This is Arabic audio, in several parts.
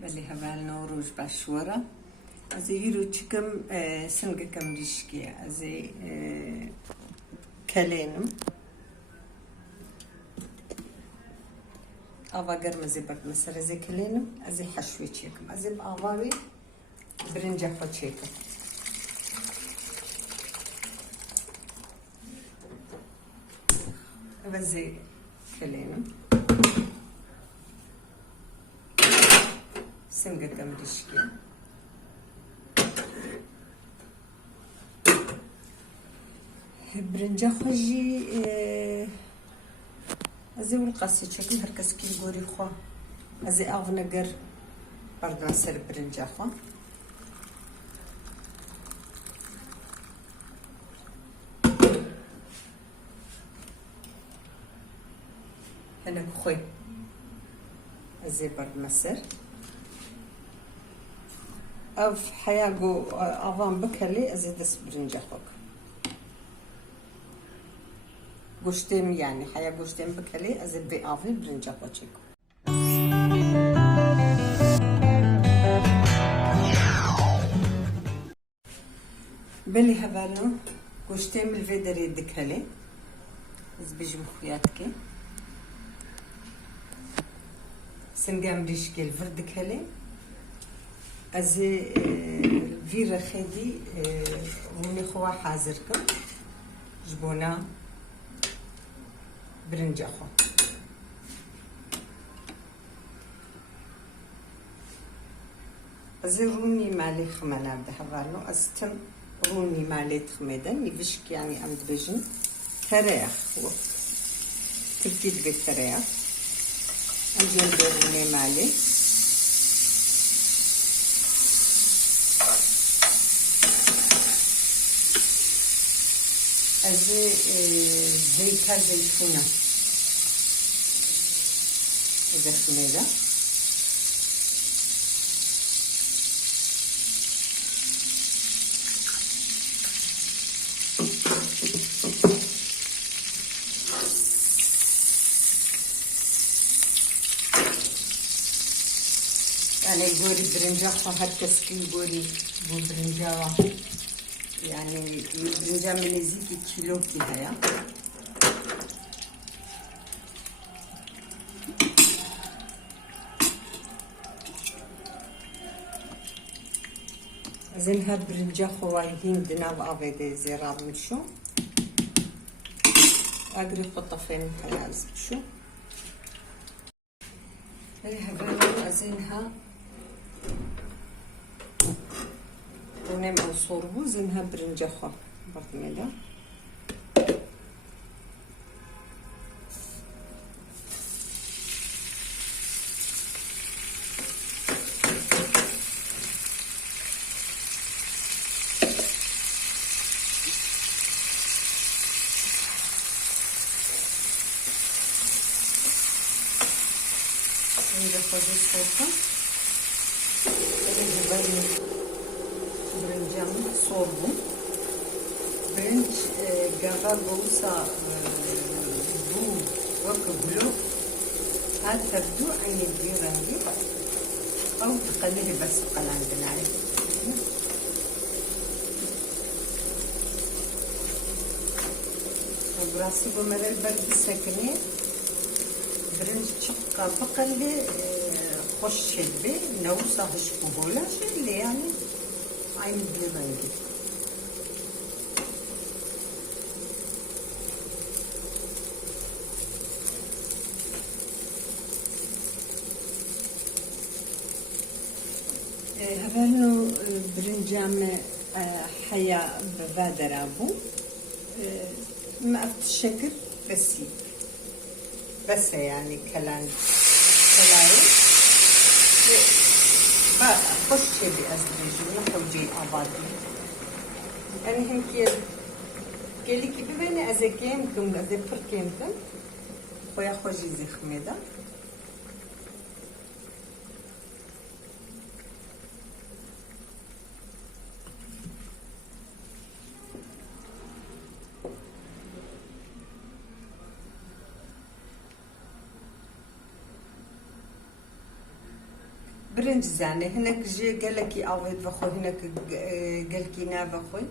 بله هول نوروز باشورا از ایرو چکم سنگ کم دیشکی از کلینم آوا گرم از برد مثلا از کلینم از حشوی چکم از آوایی برنجا خود چکم از کلینم سنگ کم دیشکی برنجا خوجي ازي والقاسي شكل هركس كي غوري خو ازي اغنقر بردان سر برنجا خو هنا خوي ازي برد مسر اف حياقو اغان بكلي ازي دس برنجا خوك گوشتم يعني حيا گوشتم بكلي از بآفي برنجا بچيكو بلي هبالو گوشتم الفيدري دكلي از بيجم خوياتكي سنگام ديشكي الفرد كلي از فيرا خدي وني خوا حاضركم جبونا برنجا خو از روني مالي خمنا بهوالو استم روني مالي تخمدن يفشك يعني ام دبجن تريخ وقت تبجيد بالتريخ انجين بروني مالي از زيتا زيتونة إذا خميدة يعني يقولي برنجا هاد كسكين يقولي بو برنجا يعني برنجا من يزيد كيلو كده زينها برنجا خوايهين دنا بأبيض زيراب مشو أقري قطفين حياز مشو هذه بقى زينها ونم أو صوربو زينها برنجا خوا برطميدا زينها خوا صوربو برنجان صوربو برنج قرر بوسا بو وكبلو هاد تبدو عين البيراني او تقللي بس قلان بناي براسي بمرل برد سكني برنج شقة بقلي خوش شدبي نوسا هشكوهولا اللي يعني عين البيضاني هبالو برنجام حيا بفادر ابو ما افتشكر بس يعني كلام خوش شبي أزبيجو نحوجي أبادي أنا هم كي ببيني أزي كيمكم أزي بر كيمكم خويا خوجي زي خميدة برنج زاني هناك جي قالكي أويد بخوي هناك قالكي نابخوي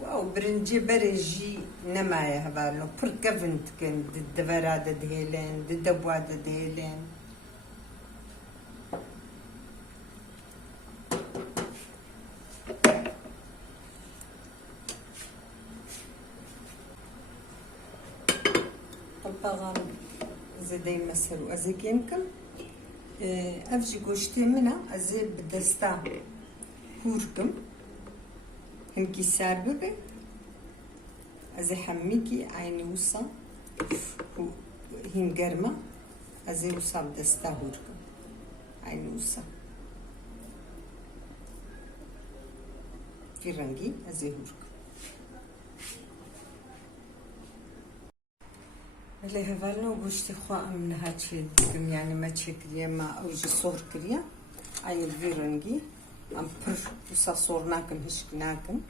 واو برنجي بريجي نمايا هبالو بركفنت كان ضد برادة دهيلين ضد بوادة دهيلين طبعا زي مسلو ازيك يمكن افجي قوشتي منها ازي بدستا هوركم هنكي سارببي ازي حميكي عيني وصا هين قرمة ازي وصا بدستا هوركم عيني وصا في رنجي ازي هوركم اللي هفالنا وقشتي خوا من هاتشي يعني ما تشكريا ما اوجي صور كريا عين الفيرنجي ام بر وصا صورناكم هشكناكم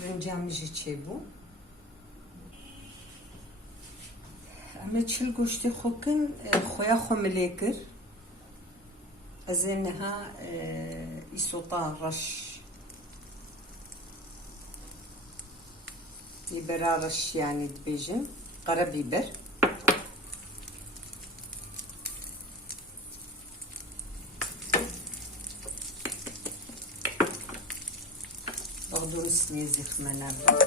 رنجام جي تشيبو اما تشيل قشتي خوكن خويا خو مليكر ازينها يسوطا رش بيبر رش يعني دبيجن قرا بيبر بقدونس نيزخ منابع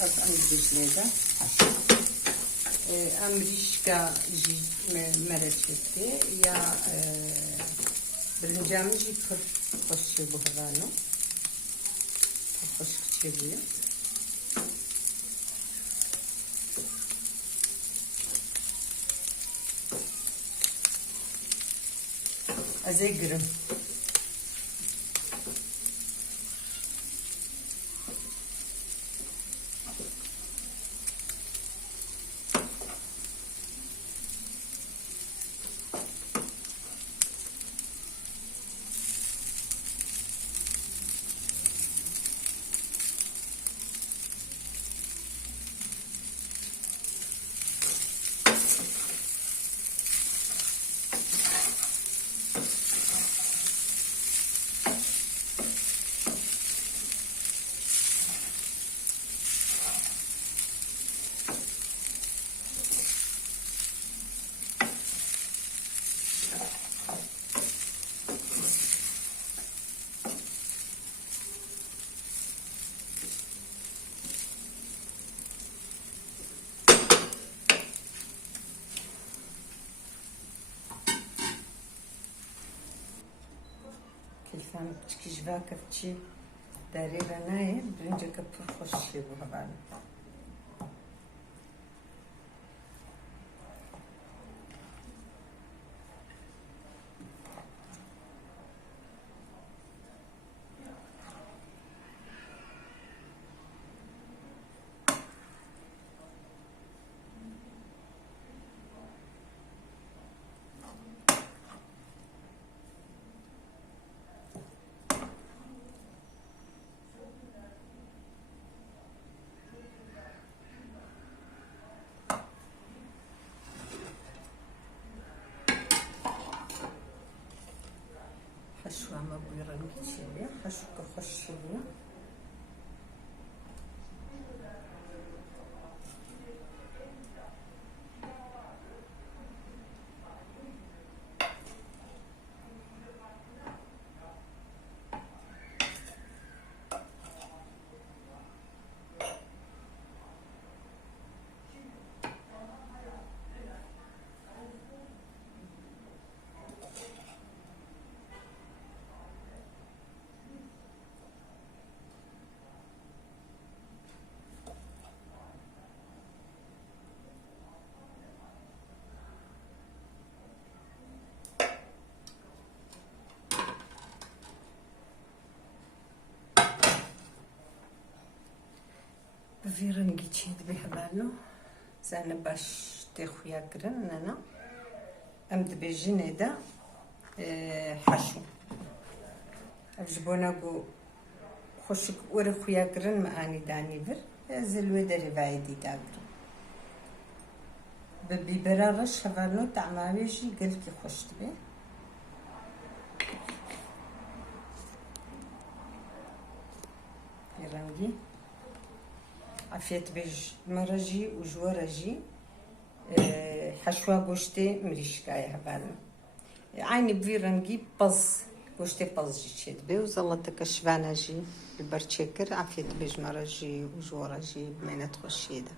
أف أمريش ليدا أمريشكا جي مرشتي يا برنجامي جي پر خوش بهوانو خوش كتير أزيقرم كيفان بتشكي جواكا بتشي داري رناية برنجة كبر خوشي بوهبان حشوة ما بويران كتشيليا حشو كخشيليا بفيرن جيتشيد بهبالو زانا باش تخويا كرن انا امد بجنيدا حشو أفجبونا جو خوشك ورخويا قرن معاني داني بر زلوه داري بايدي داقر ببيبرا رش هفالنو تعماويجي قلكي خوش تبي في رنجي عفيت بيج مرجي وجورجي حشوة قوشتي مريشكاية هفالنو عيني بفي رنجي بز قوشتي بز جي تشيد بي وزلتك الشبانة جي البرشيكر عفيت بيج مرجي وجورجي بمينة خوشيدة